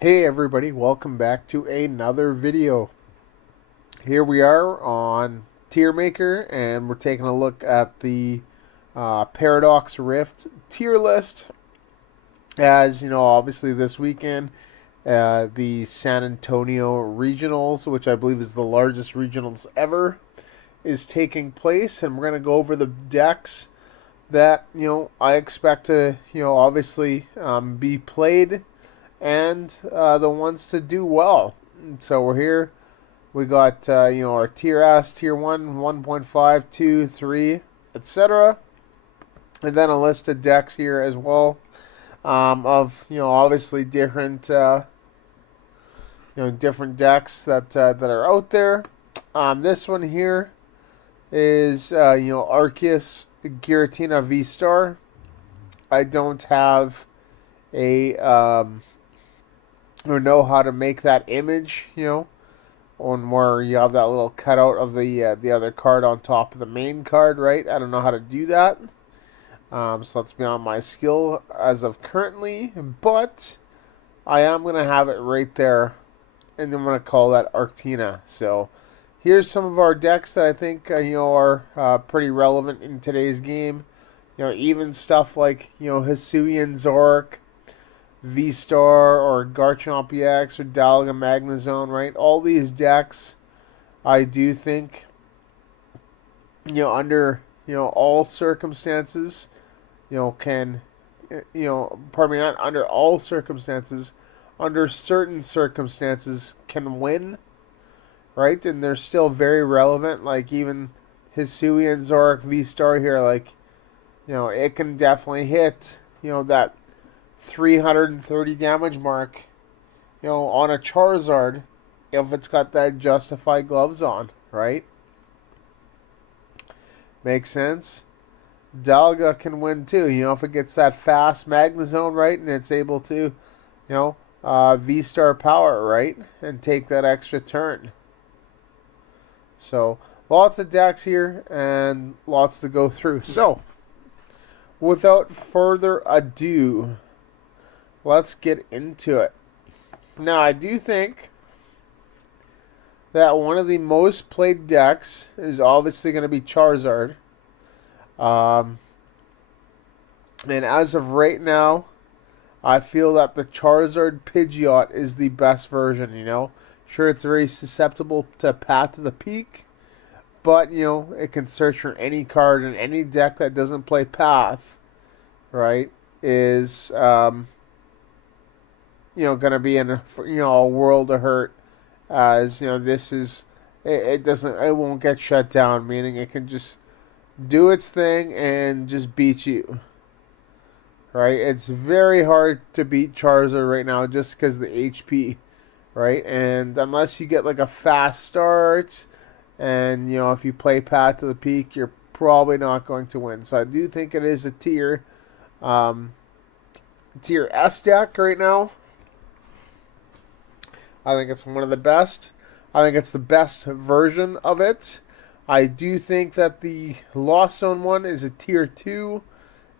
Hey everybody, welcome back to another video. Here we are on Tier Maker and we're taking a look at the Paradox Rift tier list. As you know, obviously this weekend, the San Antonio Regionals, which I believe is the largest regionals ever, is taking place, and we're going to go over the decks that I expect to obviously be played and the ones to do well. So we're here. We got our tier S, tier 1, 1.5, 2, 3, etc. And then a list of decks here as well, of obviously different different decks that are out there. This one here is Arceus Giratina VStar. I don't have a or know how to make that image, on where you have that little cutout of the other card on top of the main card, right? I don't know how to do that. So that's beyond my skill as of currently, but I am gonna have it right there, and I'm gonna call that Arctina. So here's some of our decks that I think are pretty relevant in today's game. Even stuff like Hisuian Zork, VStar or Garchomp EX or Dialga Magnezone, right? All these decks, I do think, under all circumstances, can, pardon me, not under all circumstances, under certain circumstances can win, right? And they're still very relevant. Like even Hisuian Zork VStar here, like it can definitely hit that 330 damage mark, on a Charizard if it's got that Justified gloves on, right? Makes sense. Dalga can win too, if it gets that fast Magnezone, right, and it's able to, V-Star power, right, and take that extra turn. So, lots of decks here and lots to go through. So, without further ado, let's get into it. Now, I do think that one of the most played decks is obviously going to be Charizard. And as of right now, I feel that the Charizard Pidgeot is the best version, Sure, it's very susceptible to Path to the Peak, but, it can search for any card in any deck that doesn't play Path, right, is, going to be in a world of hurt, as this is it won't get shut down, meaning it can just do its thing and just beat you, right? It's very hard to beat Charizard right now just because of the HP, right? And unless you get like a fast start, and if you play Path to the Peak, you're probably not going to win. So I do think it is a tier S deck right now. I think it's one of the best. I think it's the best version of it. I do think that the Lost Zone one is a tier 2,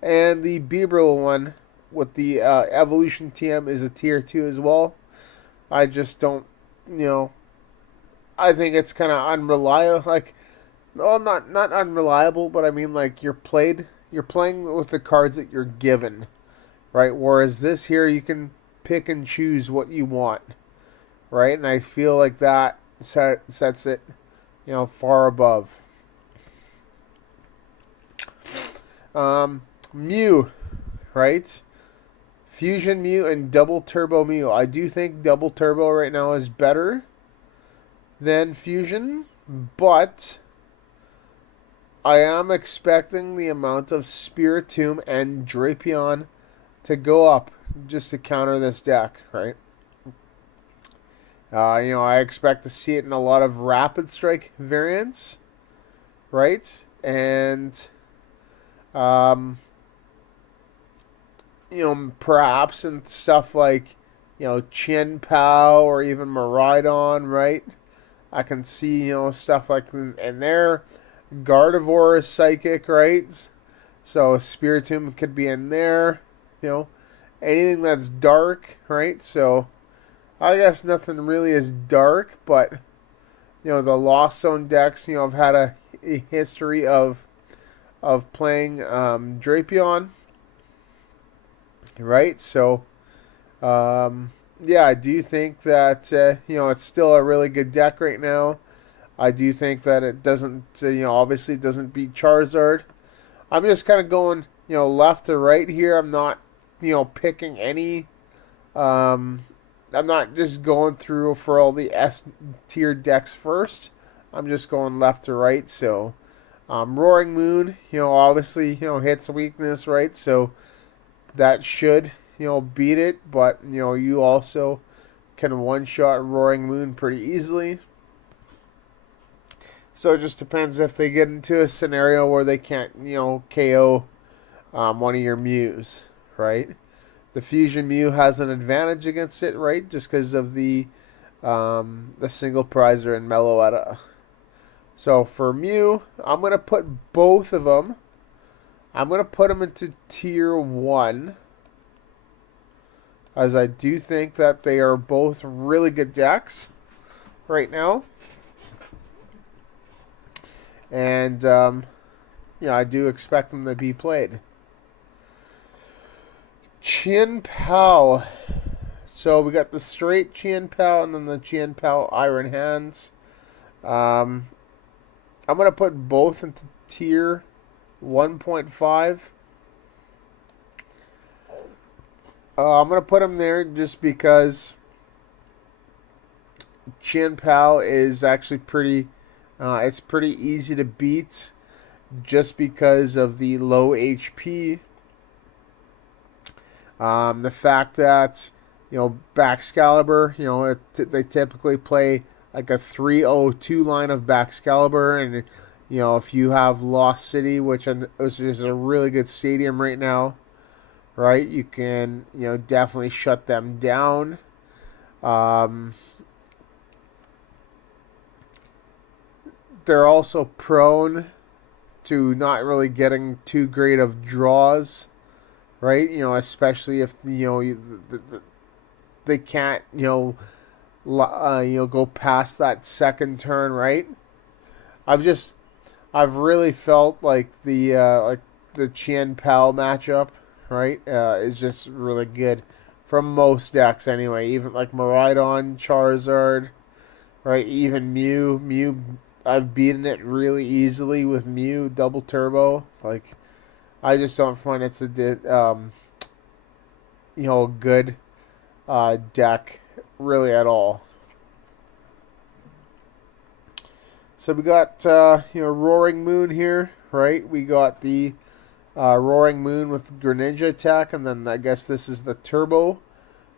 and the Beebrill one with the Evolution TM is a tier 2 as well. I just don't, I think it's kind of unreliable. Like, well, not unreliable, but I mean, like, you're playing with the cards that you're given, right? Whereas this here, you can pick and choose what you want, right? And I feel like that sets it, far above. Mew, right? Fusion Mew and Double Turbo Mew. I do think Double Turbo right now is better than Fusion, but I am expecting the amount of Spiritomb and Drapion to go up just to counter this deck, right? I expect to see it in a lot of Rapid Strike variants, right? And, perhaps in stuff like, Chin Pao or even Maridon, right? I can see, stuff like in there. Gardevoir is Psychic, right? So Spiritomb could be in there, anything that's dark, right? So I guess nothing really is dark, but the Lost Zone decks, I've had a history of playing Drapion, right? So yeah, I do think that it's still a really good deck right now. I do think that it doesn't, obviously it doesn't beat Charizard. I'm just kind of going, left to right here. I'm not, picking any. Um, I'm not just going through for all the S tier decks first. I'm just going left to right. So, Roaring Moon, obviously, hits weakness, right? So that should, beat it. But, you also can one-shot Roaring Moon pretty easily. So it just depends if they get into a scenario where they can't, KO one of your Mews, right? The Fusion Mew has an advantage against it, right? Just because of the single prizer and Meloetta. So for Mew, I'm going to put both of them. I'm going to put them into tier 1. As I do think that they are both really good decks right now. And, I do expect them to be played. Chien Pao. So we got the straight Chien Pao and then the Chien Pao Iron Hands. I'm going to put both into tier 1.5. I'm going to put them there just because Chien Pao is actually pretty... it's pretty easy to beat just because of the low HP. The fact that, Baxcalibur, they typically play like a 302 line of Baxcalibur. And, if you have Lost City, which is a really good stadium right now, right, you can, definitely shut them down. They're also prone to not really getting too great of draws, right? Especially if they can't go past that second turn, right? I've really felt like the Chien Pao matchup, right, is just really good from most decks anyway. Even like Miraidon, Charizard, right? Even Mew. I've beaten it really easily with Mew double turbo. Like, I just don't find it's a good deck really at all. So we got Roaring Moon here, right? We got the Roaring Moon with Greninja attack, and then I guess this is the Turbo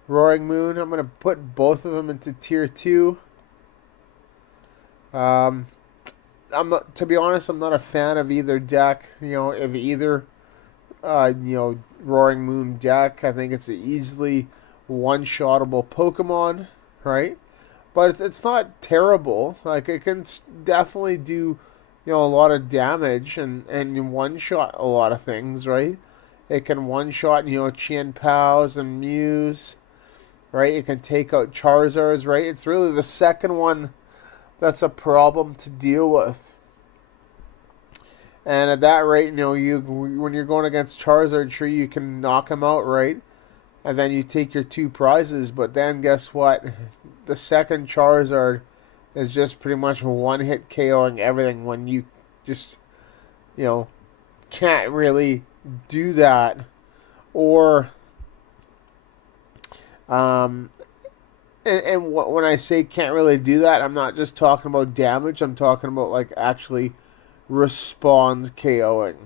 Roaring Moon. I'm gonna put both of them into tier 2. To be honest, I'm not a fan of either deck. Of either, Roaring Moon deck. I think it's an easily one-shottable Pokemon, right? But it's not terrible. Like, it can definitely do, a lot of damage and one-shot a lot of things, right? It can one-shot, Chien Paos and Mews, right? It can take out Charizards, right? It's really the second one that's a problem to deal with. And at that rate, when you're going against Charizard, sure, you can knock him out, right? And then you take your 2 prizes. But then guess what? The second Charizard is just pretty much one-hit KOing everything when you just, can't really do that. Or, and when I say can't really do that, I'm not just talking about damage. I'm talking about, like, actually respond KOing,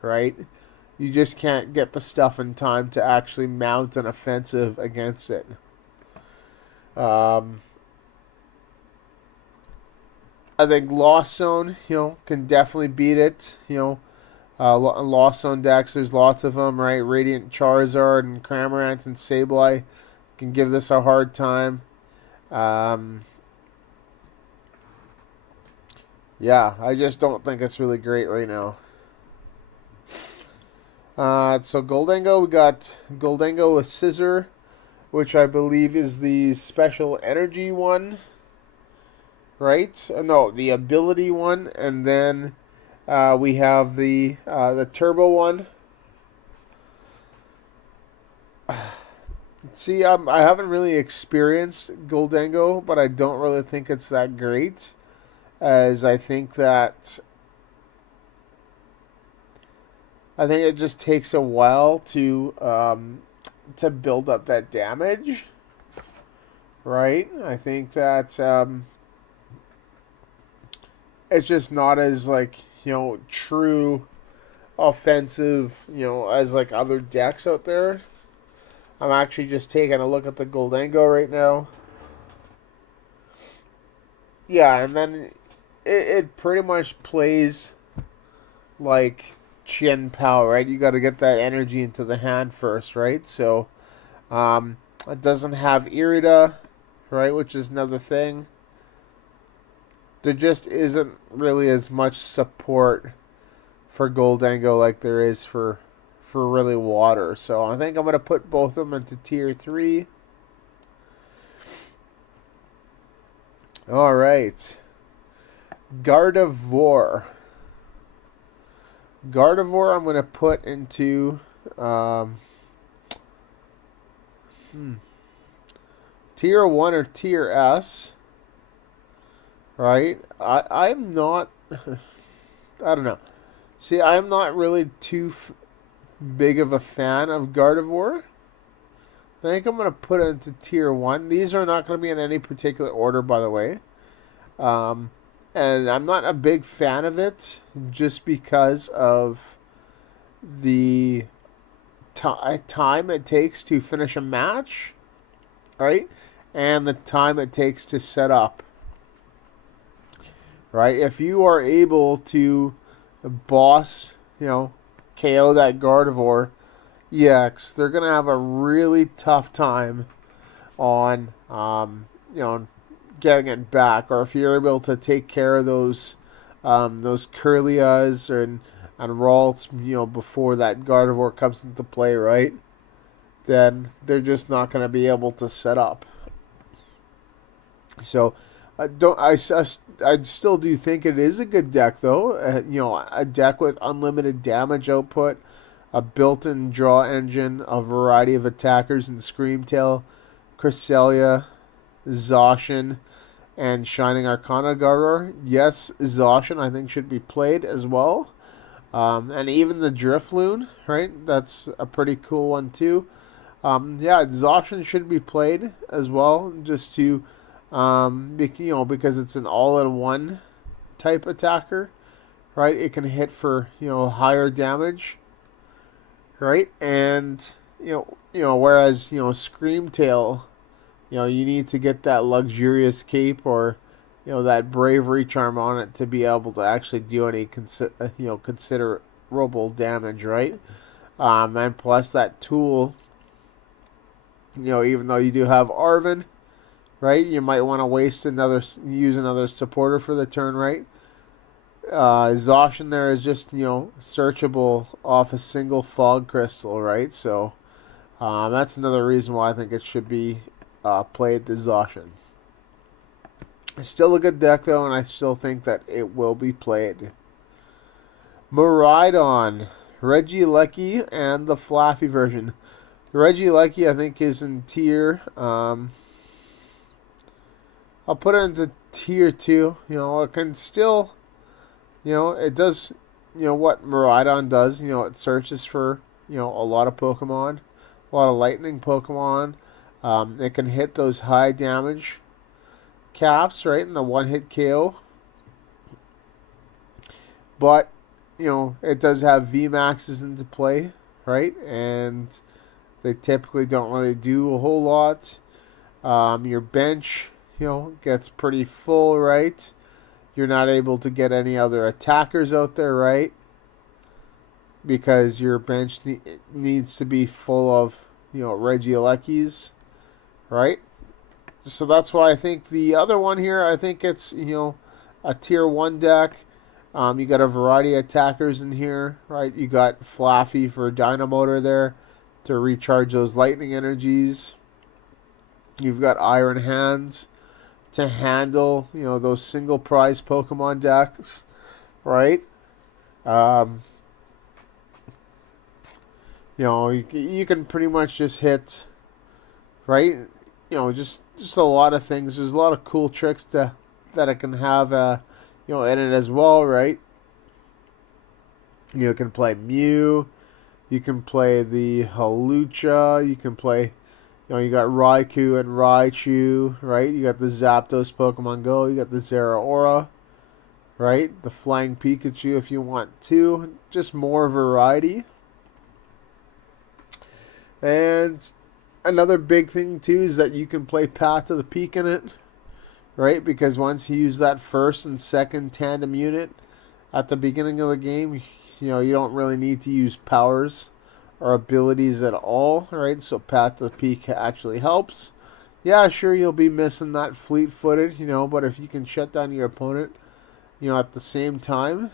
right? You just can't get the stuff in time to actually mount an offensive against it. I think Lost Zone, can definitely beat it. Lost Zone decks, there's lots of them, right? Radiant Charizard and Cramorant and Sableye can give this a hard time. Yeah, I just don't think it's really great right now. So Goldengo, we got Goldengo with Scissor, which I believe is the special energy one, right? No, the ability one, and then we have the turbo one. See, I haven't really experienced Goldango, but I don't really think it's that great, as I think it just takes a while to build up that damage, right? I think that it's just not as like true offensive as like other decks out there. I'm actually just taking a look at the Goldango right now. Yeah, and then it pretty much plays like Chin Power, right? You got to get that energy into the hand first, right? So it doesn't have Irida, right? Which is another thing. There just isn't really as much support for Goldango like there is for really water. So I think I'm going to put both of them into tier 3. All right. Gardevoir. Gardevoir I'm going to put into tier 1 or tier S. Right? I'm not I don't know. See, I'm not really too big of a fan of Gardevoir. I think I'm going to put it into tier 1. These are not going to be in any particular order, by the way. And I'm not a big fan of it just because of the time it takes to finish a match, right? And the time it takes to set up, right? If you are able to boss, KO that Gardevoir EX, they're going to have a really tough time on, getting it back. Or if you're able to take care of those Curlias and Ralts, before that Gardevoir comes into play, right? Then they're just not going to be able to set up. So I still do think it is a good deck, though. A deck with unlimited damage output, a built-in draw engine, a variety of attackers in Screamtail, Cresselia, Zacian, and Shining Arcana Gardevoir. Yes, Zacian I think should be played as well. And even the Drifloon, right? That's a pretty cool one too. Zacian should be played as well, just to because it's an all-in-one type attacker, right? It can hit for higher damage, right? And whereas Screamtail, you need to get that luxurious cape or that bravery charm on it to be able to actually do any considerable damage, right? And plus that tool, even though you do have Arven, right? You might want to use another supporter for the turn, right? Zacian there is just, searchable off a single fog crystal, right? So that's another reason why I think it should be played the Zacian. It's still a good deck, though, and I still think that it will be played. Miraidon, Regieleki, and the Flaffy version. The Regieleki, I think, is in tier... I'll put it into tier 2. It can still, it does, what Miraidon does. It searches for, a lot of Pokemon, a lot of lightning Pokemon. It can hit those high damage caps, right, in the one-hit KO. But, it does have VMaxes into play, right, and they typically don't really do a whole lot. Your bench... gets pretty full, right? You're not able to get any other attackers out there, right? Because your bench needs to be full of, Regielekis, right? So that's why I think the other one here, I think it's, a tier 1 deck. You got a variety of attackers in here, right? You got Flaffy for Dynamotor there to recharge those lightning energies. You've got Iron Hands to handle, those single prize Pokemon decks, right? Um, you can pretty much just hit, right? Just a lot of things. There's a lot of cool tricks that it can have, in it as well, right? You can play Mew. You can play the Halucha. You can play, you got Raikou and Raichu, right? You got the Zapdos Pokemon Go. You got the Zeraora, right? The Flying Pikachu if you want to. Just more variety. And another big thing too is that you can play Path to the Peak in it, right? Because once you use that first and second tandem unit at the beginning of the game, you don't really need to use powers or abilities at all, right? So Path to the Peak actually helps. Yeah, sure, you'll be missing that fleet-footed, but if you can shut down your opponent, at the same time,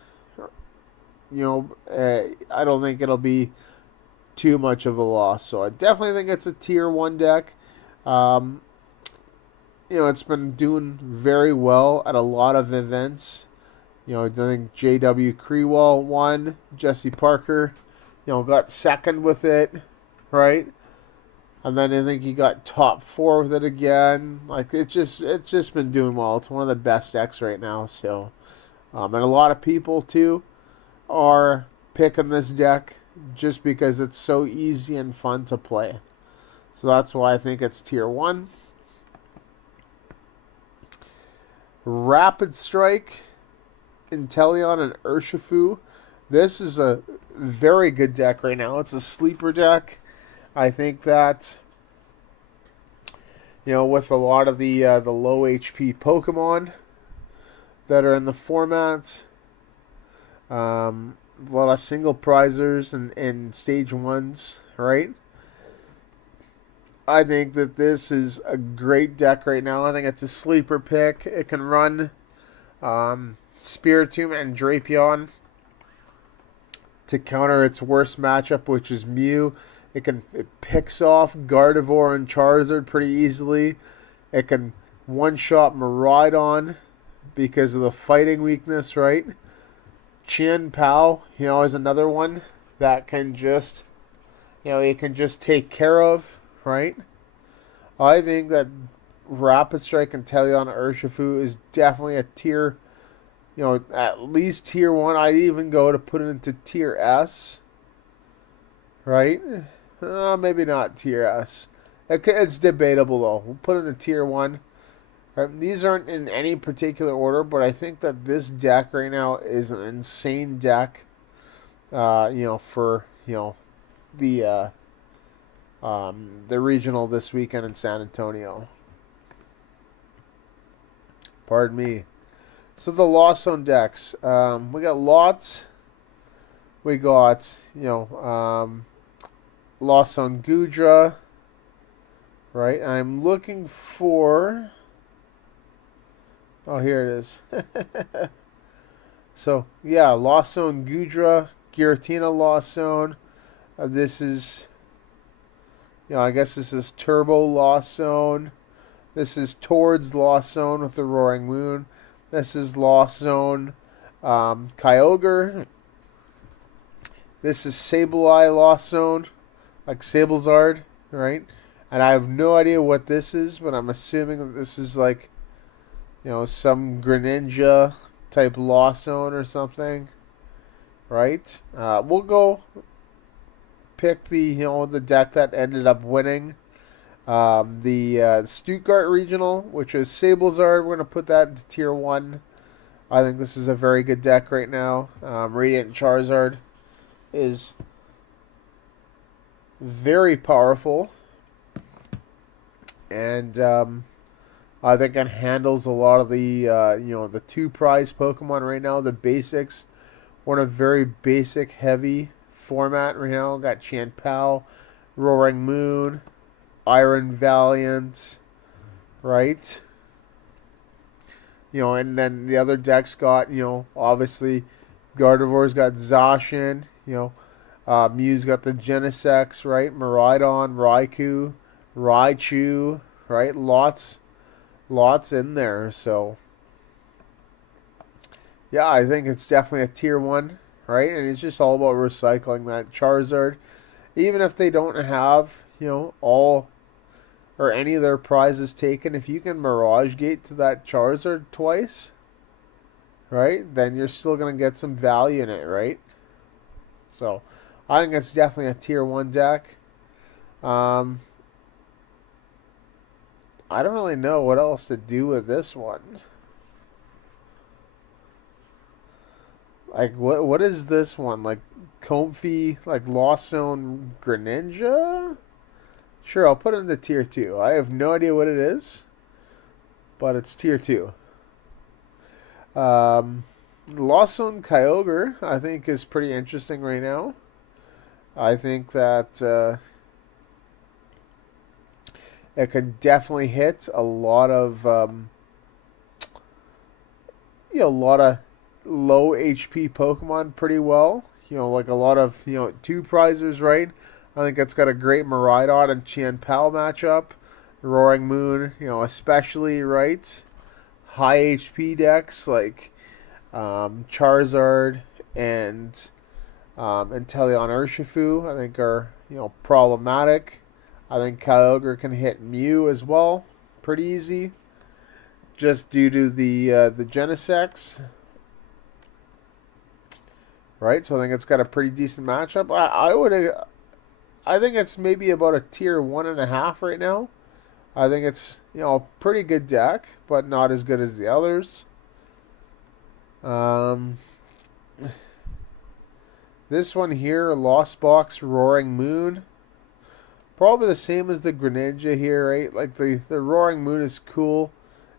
I don't think it'll be too much of a loss. So I definitely think it's a tier 1 deck. Um, it's been doing very well at a lot of events. I think J.W. Crewell won. Jesse Parker, got second with it, right? And then I think he got top 4 with it again. Like it's just been doing well. It's one of the best decks right now. So, and a lot of people too are picking this deck just because it's so easy and fun to play. So that's why I think it's tier 1. Rapid Strike, Inteleon, and Urshifu. This is a very good deck right now. It's a sleeper deck. I think that, with a lot of the low HP Pokemon that are in the format, a lot of single prizers and stage 1s, right? I think that this is a great deck right now. I think it's a sleeper pick. It can run Spiritomb and Drapion to counter its worst matchup, which is Mew. It picks off Gardevoir and Charizard pretty easily. It can one-shot Miraidon because of the fighting weakness, right? Chien Pao, is another one that can just, it can just take care of, right? I think that Rapid Strike and Inteleon Urshifu is definitely a tier, at least tier 1. I'd even go to put it into tier S, right? Maybe not tier S. It's debatable though. We'll put it in tier 1. Right? These aren't in any particular order, but I think that this deck right now is an insane deck. For the regional this weekend in San Antonio. Pardon me. So the Lost Zone decks. We got lots. We got, Lost Zone Gudra. Right? I'm looking for... Oh, here it is. So, yeah, Lost Zone Gudra. Giratina Lost Zone. This is... I guess this is Turbo Lost Zone. This is Towards Lost Zone with the Roaring Moon. This is Lost Zone Kyogre. This is Sableye Lost Zone, like Sablezard, right? And I have no idea what this is, but I'm assuming that this is like, some Greninja type Lost Zone or something, right? We'll go pick the deck that ended up winning. The Stuttgart Regional, which is Sablezard. We're going to put that into tier 1. I think this is a very good deck right now. Radiant Charizard is very powerful. And I think it handles a lot of the, the 2 prize Pokemon right now. The basics. We're in a very basic heavy format right now. Got Chien Pao, Roaring Moon, Iron Valiant, right? And then the other decks got, obviously Gardevoir's got Zacian, Mew's got the Genesect, right? Miraidon, Raikou, Raichu, right? Lots in there. So yeah, I think it's definitely a tier 1, right? And it's just all about recycling that Charizard. Even if they don't have, all or any of their prizes taken, if you can Mirage Gate to that Charizard twice, right, then you're still going to get some value in it, right? So I think it's definitely a tier 1 deck. Um, I don't really know what else to do with this one. Like, what is this one? Like, Comfy, like, Lost Zone Greninja? Sure, I'll put it into tier 2. I have no idea what it is, but it's tier 2. Um, Lost Zone Kyogre, I think, is pretty interesting right now. I think that it can definitely hit a lot of, a lot of low HP Pokemon pretty well. Like a lot of, 2 prizers, right? I think it's got a great Miraidon and Chien Pao matchup. Roaring Moon, especially, right? High HP decks like Charizard and Inteleon Urshifu, I think are, problematic. I think Kyogre can hit Mew as well, pretty easy, just due to the Genesects, right? So I think it's got a pretty decent matchup. I think it's maybe about a tier 1.5 right now. I think it's, a pretty good deck, but not as good as the others. This one here, Lost Box Roaring Moon. Probably the same as the Greninja here, right? Like the Roaring Moon is cool.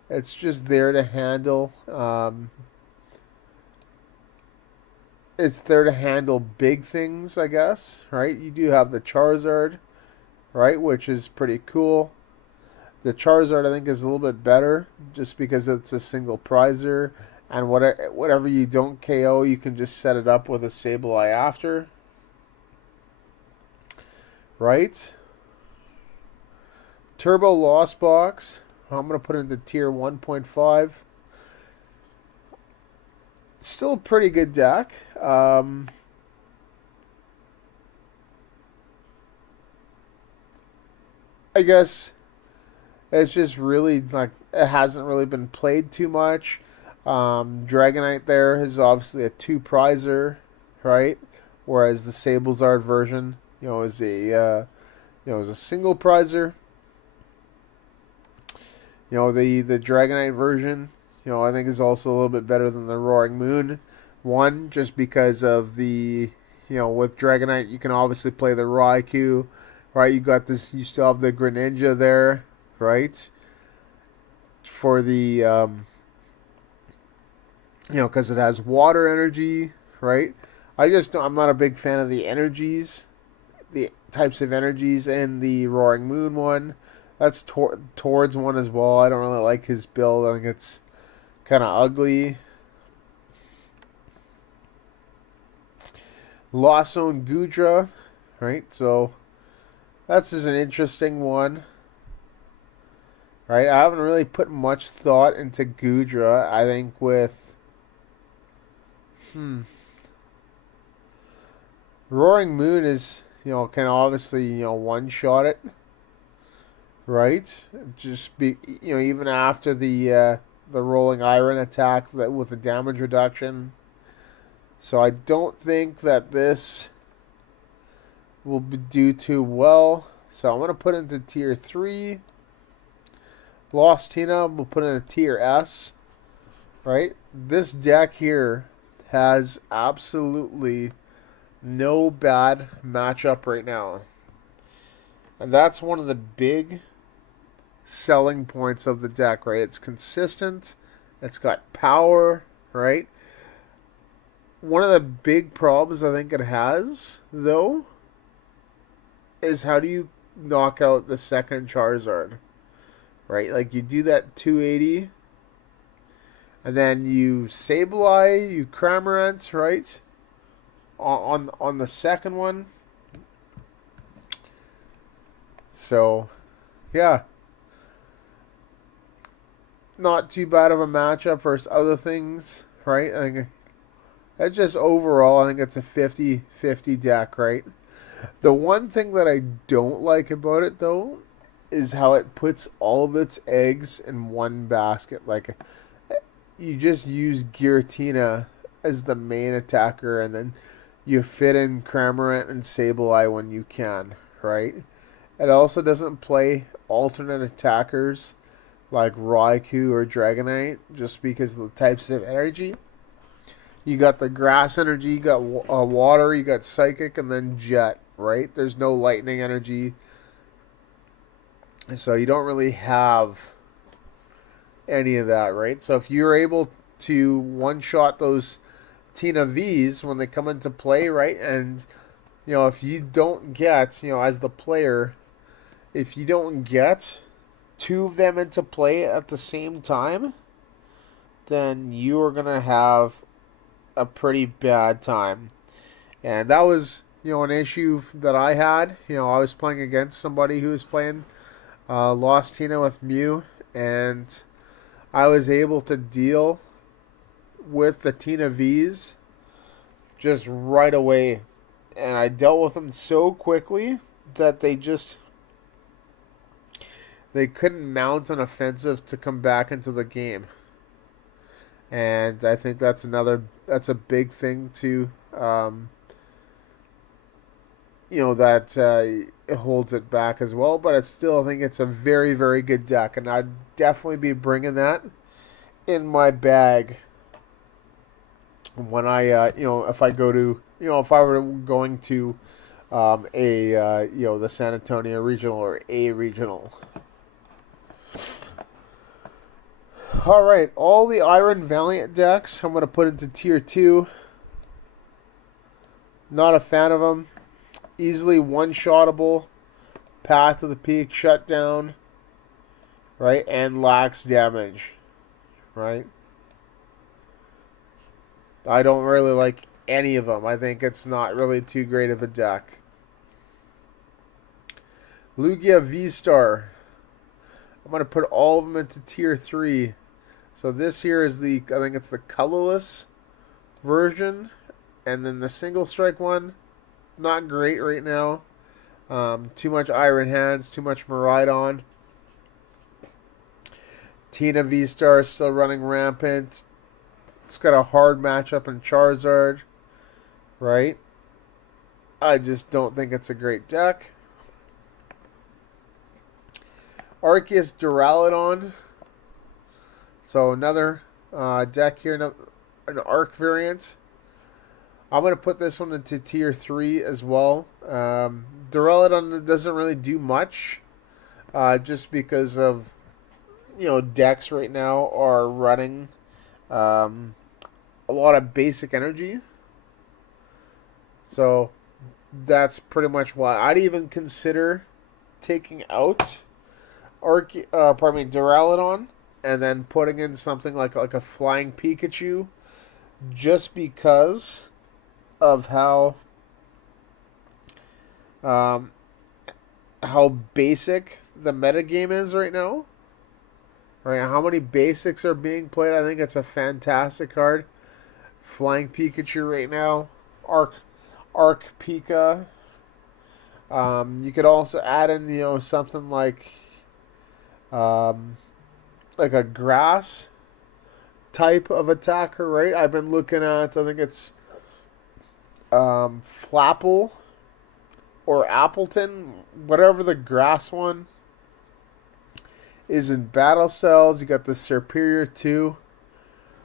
It's just there to handle. It's there to handle big things, I guess, right? You do have the Charizard, right, which is pretty cool. The Charizard, I think, is a little bit better just because it's a single prizer. And whatever you don't KO, you can just set it up with a Sableye after. Right? Turbo Lost Box. I'm going to put it into tier 1.5. Still a pretty good deck. I guess it's just really, like, it hasn't really been played too much. Dragonite there is obviously a 2 prizer, right? Whereas the Sablezard version, is a single prizer. The Dragonite version, I think is also a little bit better than the Roaring Moon one, just because of with Dragonite you can obviously play the Raikou, right? You still have the Greninja there, right? For the because it has water energy, right? I'm not a big fan of the energies, the types of energies in the Roaring Moon one. That's towards one as well. I don't really like his build. I think it's kind of ugly. Lost Zone Gudra, right? So that's just an interesting one, right? I haven't really put much thought into Gudra. I think with Roaring Moon is, can obviously, one shot it, right? Just be, even after the Rolling Iron attack that with the damage reduction. So I don't think that this will do too well. So I'm going to put it into tier 3. Lost Tina we'll put in a tier S, right? This deck here has absolutely no bad matchup right now. And that's one of the big selling points of the deck, right? It's consistent. It's got power, right? One of the big problems I think it has, though, is how do you knock out the second Charizard, right? Like you do that 280, and then you Sableye, you Cramorant, right? On the second one. So, yeah. not too bad of a matchup versus other things, right? I think that's just overall, I think it's a 50-50 deck, right? The one thing that I don't like about it, though, is how it puts all of its eggs in one basket. Like, you just use Giratina as the main attacker, and then you fit in Cramorant and Sableye when you can, right? It also doesn't play alternate attackers like Raikou or Dragonite just because of the types of energy. You got the grass energy, you got water, you got psychic, and then jet, right? There's no lightning energy. So you don't really have any of that, right? So if you're able to one-shot those Tina Vs when they come into play, right? And, if you don't get, as the player, if you don't get two of them into play at the same time, then you are going to have a pretty bad time. And that was, an issue that I had. I was playing against somebody who was playing Lost Tina with Mew, and I was able to deal with the Tina Vs just right away. And I dealt with them so quickly that they couldn't mount an offensive to come back into the game. And I think that's a big thing too. That it holds it back as well. But I think it's a very, very good deck, and I'd definitely be bringing that in my bag when I, if I go to, if I were going to the San Antonio Regional or a regional. All right, all the Iron Valiant decks I'm going to put into Tier 2. Not a fan of them. Easily one-shottable. Path to the Peak, shutdown. Right, and lacks damage. Right. I don't really like any of them. I think it's not really too great of a deck. Lugia VStar. I'm going to put all of them into Tier 3. So this here is I think it's the colorless version. And then the single strike one, not great right now. Too much Iron Hands, too much Miraidon. Tina V-Star is still running rampant. It's got a hard matchup in Charizard. Right? I just don't think it's a great deck. Arceus Duraludon. So another deck here, an Arc variant. I'm going to put this one into Tier 3 as well. Duraludon doesn't really do much. Just because of, decks right now are running a lot of basic energy. So that's pretty much why. I'd even consider taking out Duraludon and then putting in something like a Flying Pikachu, just because of how basic the metagame is right now. Right, how many basics are being played? I think it's a fantastic card. Flying Pikachu right now, Arc Pika. You could also add in something like a grass type of attacker, right? I've been looking at, I think it's Flapple or Appleton, whatever the grass one is in battle styles. You got the Superior 2,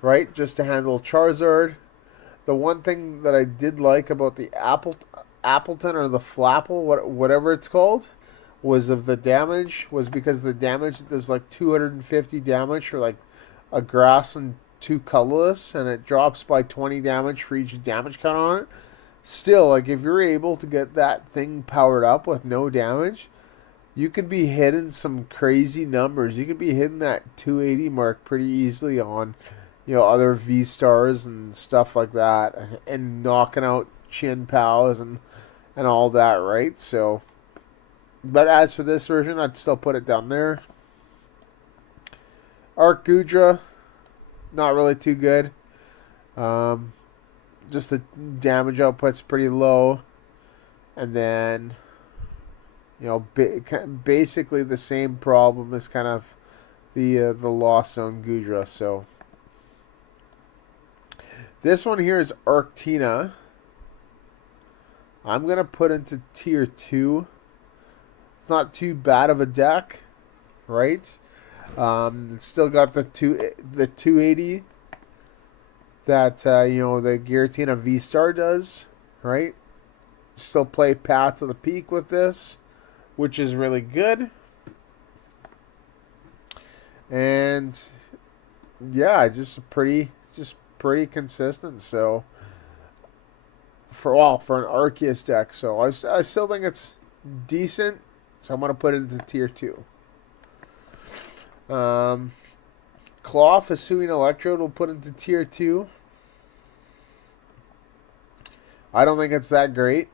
right? Just to handle Charizard. The one thing that I did like about the Appleton or the Flapple, whatever it's called, was because the damage does like 250 damage for like a grass and 2 colorless, and it drops by 20 damage for each damage count on it. Still, like, if you're able to get that thing powered up with no damage, you could be hitting some crazy numbers. You could be hitting that 280 mark pretty easily on, other V-Stars and stuff like that, and knocking out Chin Pows and all that, right? So, but as for this version, I'd still put it down there. Arc Gudra, not really too good. Just the damage output's pretty low. And then, you know, basically the same problem as kind of the Lost Zone Gudra. So this one here is Arctina. I'm going to put into tier 2. It's not too bad of a deck, right? It's still got the 280 that, you know, the Giratina VStar does, right? Still play Path to the Peak with this, which is really good. And yeah, just pretty consistent. So for an Arceus deck, so I still think it's decent. So I'm gonna put it into tier 2. Claw Hisuian Electrode will put into tier 2. I don't think it's that great,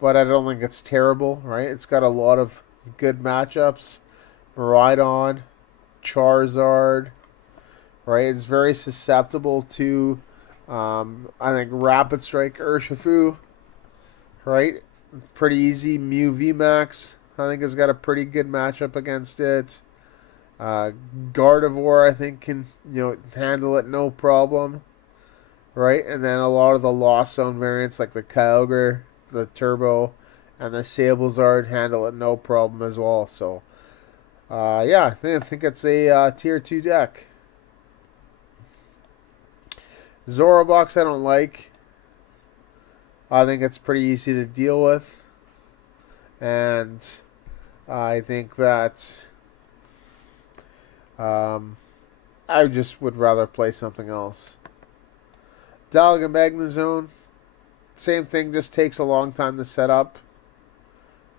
but I don't think it's terrible, right? It's got a lot of good matchups. Miraidon, Charizard, right? It's very susceptible to, I think, Rapid Strike Urshifu, right? Pretty easy. Mew VMax, I think, has got a pretty good matchup against it. Gardevoir, I think, can, you know, handle it no problem, right? And then a lot of the Lost Zone variants like the Kyogre, the Turbo, and the Sablezard handle it no problem as well. So, yeah, I think it's a tier 2 deck. Zorobox I don't like. I think it's pretty easy to deal with. And I think that I just would rather play something else. Dialga Magnezone, same thing, just takes a long time to set up.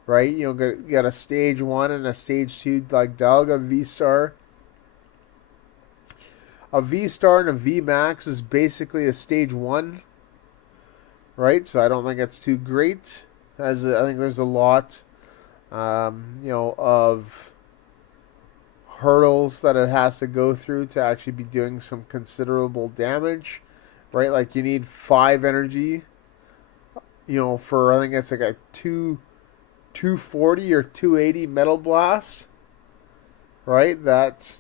Right? You know, you got a stage 1 and a stage 2 like Dialga VStar. A VStar and a VMax is basically a stage 1. Right? So I don't think it's too great. I think there's a lot, you know, of hurdles that it has to go through to actually be doing some considerable damage. Right? Like you need 5 energy, you know, for, I think it's like a 240 or 280 Metal Blast. Right? That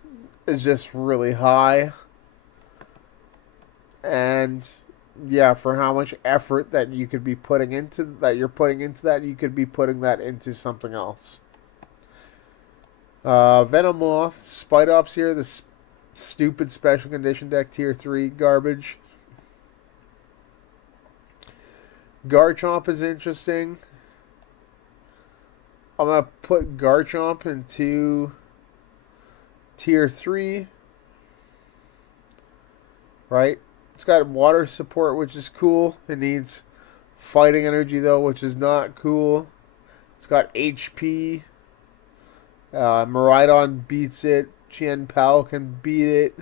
is just really high. And yeah, for how much effort that you could be putting into that, you could be putting that into something else. Venomoth, Spidops here, this stupid special condition deck, tier 3 garbage. Garchomp is interesting. I'm going to put Garchomp into tier 3. Right? It's got water support, which is cool. It needs fighting energy, though, which is not cool. It's got HP. Miraidon beats it. Chien-Pao can beat it.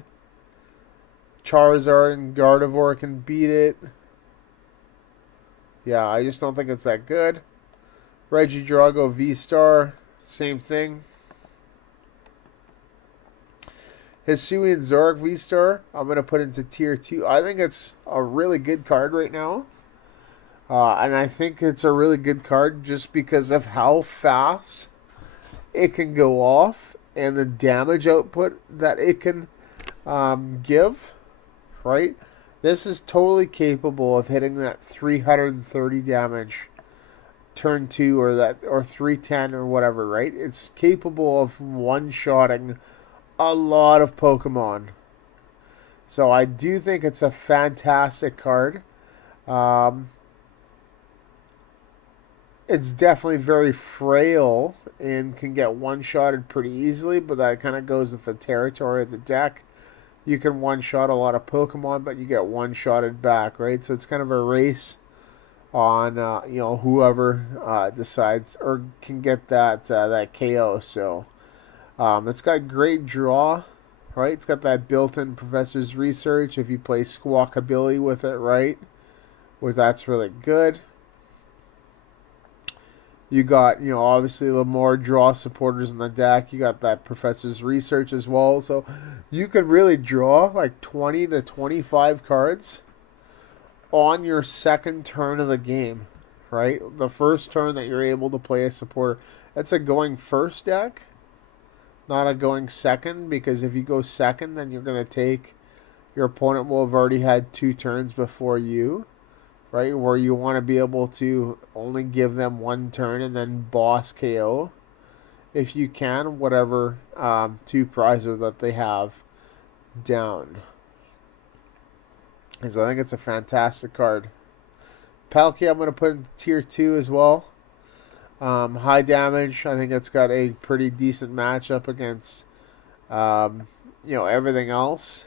Charizard and Gardevoir can beat it. Yeah, I just don't think it's that good. Regidrago VStar, same thing. Hisuian Zoroark VStar, I'm going to put into tier 2. I think it's a really good card right now. And I think it's a really good card just because of how fast it can go off and the damage output that it can give, right? This is totally capable of hitting that 330 damage turn 2 or 310 or whatever, right? It's capable of one-shotting a lot of Pokemon. So I do think it's a fantastic card. It's definitely very frail and can get one-shotted pretty easily, but that kind of goes with the territory of the deck. You can one-shot a lot of Pokemon, but you get one-shotted back, right? So it's kind of a race on, you know, whoever decides or can get that KO. So it's got great draw, right? It's got that built-in Professor's Research if you play Squawkabilly with it, right? That's really good. You got, obviously a little more draw supporters in the deck. You got that Professor's Research as well. So you could really draw like 20 to 25 cards on your second turn of the game, right? The first turn that you're able to play a supporter. It's a going first deck, not a going second, because if you go second, then you're going to take, your opponent will have already had 2 turns before you, right? Where you want to be able to only give them 1 turn and then boss KO, if you can, whatever 2 prizer that they have down. So I think it's a fantastic card. Palkia, I'm going to put in tier 2 as well. High damage. I think it's got a pretty decent matchup against, everything else.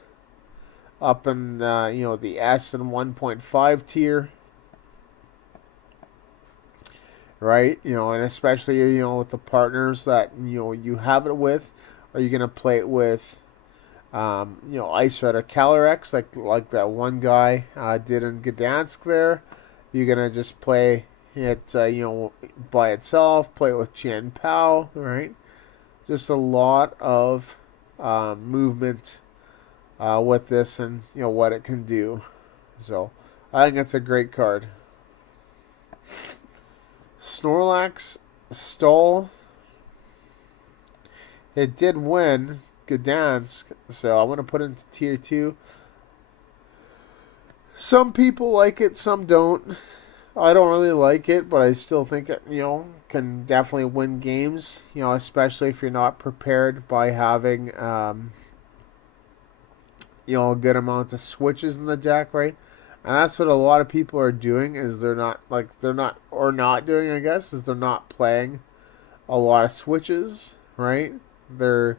Up in, the S and 1.5 tier. Right? And especially, with the partners that, you have it with. Are you going to play it with, Ice Red or Calyrex, like that one guy did in Gdansk there? You're going to just play it, by itself, play it with Chen Pao, right? Just a lot of movement with this and, what it can do. So, I think it's a great card. Snorlax stole. It did win Gdansk, so I'm going to put it into tier 2. Some people like it, some don't. I don't really like it, but I still think it, can definitely win games, especially if you're not prepared by having, a good amount of switches in the deck, right? And that's what a lot of people are doing, is they're not doing, I guess, is they're not playing a lot of switches, right? They're,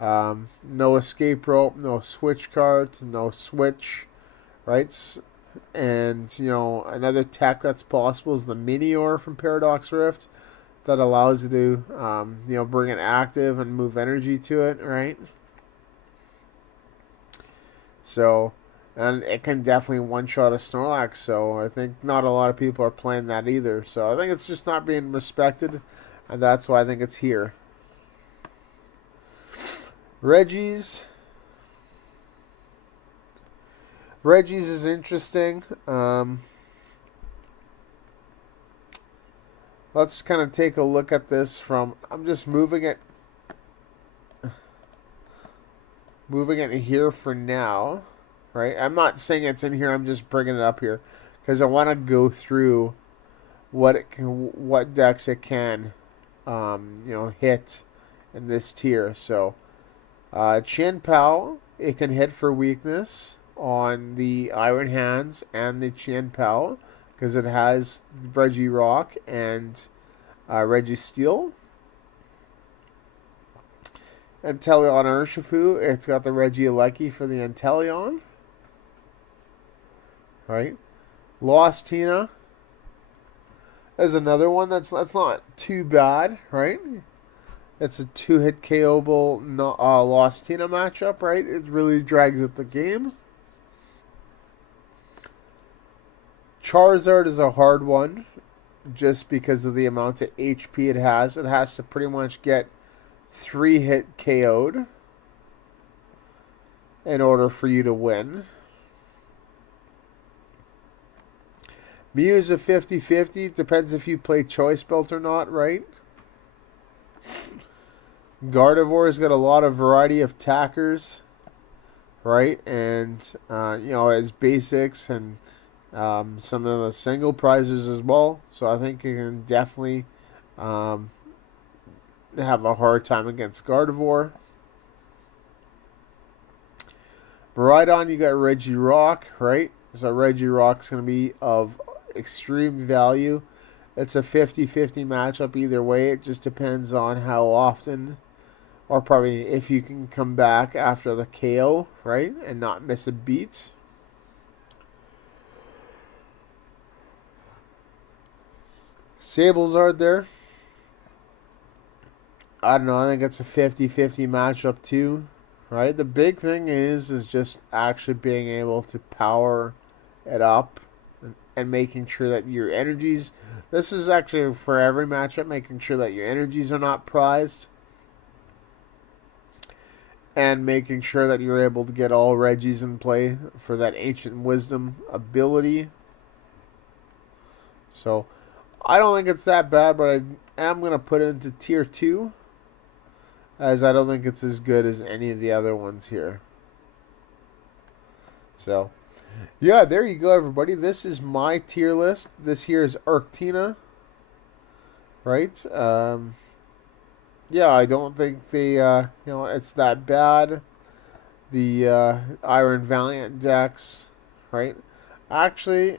no escape rope, no switch cards, no switch, right? And, another tech that's possible is the Meteor from Paradox Rift that allows you to, bring it active and move energy to it, right? So, and it can definitely one-shot a Snorlax, so I think not a lot of people are playing that either. So I think it's just not being respected, and that's why I think it's here. Reggie's is interesting. Let's kind of take a look at this from, I'm just moving it here for now, right? I'm not saying it's in here, I'm just bringing it up here because I want to go through what decks it can hit in this tier. So Chen Pao, it can hit for weakness on the Iron Hands and the Chen Pao because it has Regirock and Registeel. Inteleon Urshifu, it's got the Regieleki for the Inteleon. Right? Lost Tina is another one that's not too bad, right? It's a 2-hit KO'able Lost Tina matchup, right? It really drags up the game. Charizard is a hard one just because of the amount of HP it has. It has to pretty much get 3-hit KO'd in order for you to win. Mew is a 50-50. Depends if you play Choice Belt or not, right? Gardevoir's got a lot of variety of tackers, right? And, as basics and some of the single prizes as well. So I think you can definitely have a hard time against Gardevoir. Miraidon, you got Regirock, right? So Regirock's going to be of extreme value. It's a 50-50 matchup either way. It just depends on how often, or probably if you can come back after the KO, right? And not miss a beat. Sablezard there. I don't know. I think it's a 50-50 matchup too, right? The big thing is just actually being able to power it up and making sure that your energies This is actually for every matchup, making sure that your energies are not prized. And making sure that you're able to get all Reggies in play for that Ancient Wisdom ability. So, I don't think it's that bad, but I am going to put it into Tier 2. As I don't think it's as good as any of the other ones here. So, yeah, there you go, everybody. This is my tier list. This here is Giratina, right? Yeah, I don't think it's that bad. The Iron Valiant decks, right? Actually,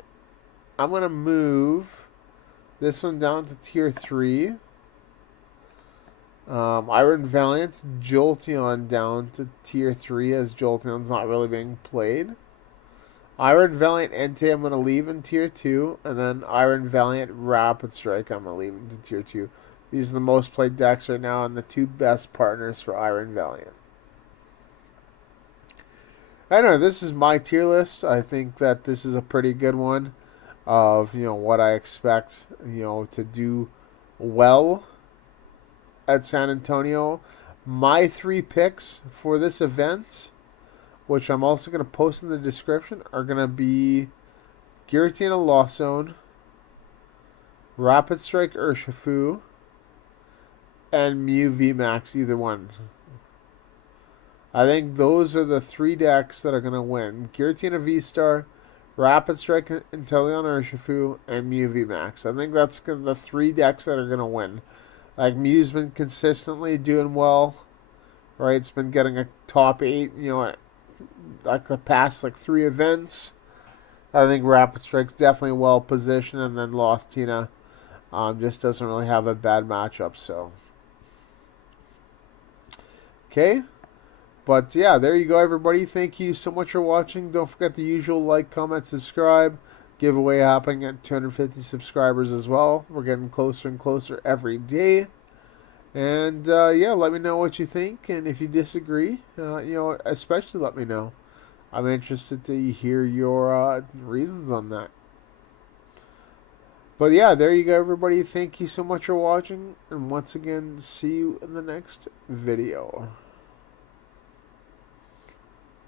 I'm going to move this one down to tier 3. Iron Valiant's Jolteon down to tier 3 as Jolteon's not really being played. Iron Valiant Entei I'm going to leave in tier 2. And then Iron Valiant Rapid Strike I'm going to leave into tier 2. These are the most played decks right now and the two best partners for Iron Valiant. I don't know, this is my tier list. I think that this is a pretty good one of, what I expect, to do well at San Antonio. My 3 picks for this event, which I'm also going to post in the description, are going to be Giratina Lost Zone, Rapid Strike Urshifu, and Mew VMax, either one. I think those are the 3 decks that are going to win. Giratina VStar, Rapid Strike Inteleon Urshifu, and Mew VMax. I think that's the 3 decks that are going to win. Like, Mew's been consistently doing well, right? It's been getting a top 8, like the past 3 events. I think Rapid Strike's definitely well positioned, and then Lost Tina just doesn't really have a bad matchup, so. Okay. But yeah, there you go, everybody. Thank you so much for watching. Don't forget the usual like, comment, subscribe. Giveaway happening at 250 subscribers as well. We're getting closer and closer every day. And yeah, let me know what you think. And if you disagree, especially let me know. I'm interested to hear your reasons on that. But yeah, there you go, everybody. Thank you so much for watching. And once again, see you in the next video.